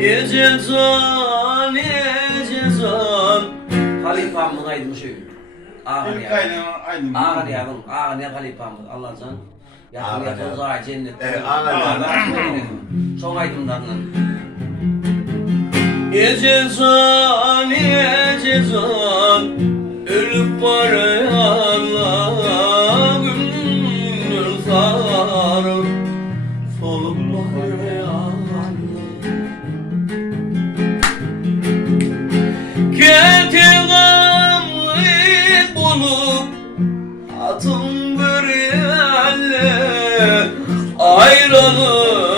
Ecezan, ecezan. Halifamın aydın şey. İlk aydın. Ağır yakın, ağır ne halifamız Allah'tan. Yakın zaten cennet. Ağır. Çok aydınlarla. Ecezan, ecezan. Ölüp arayanlar gönül sarıp soluklayanlar. Keteğamlık bulup atım bir yerle ayranı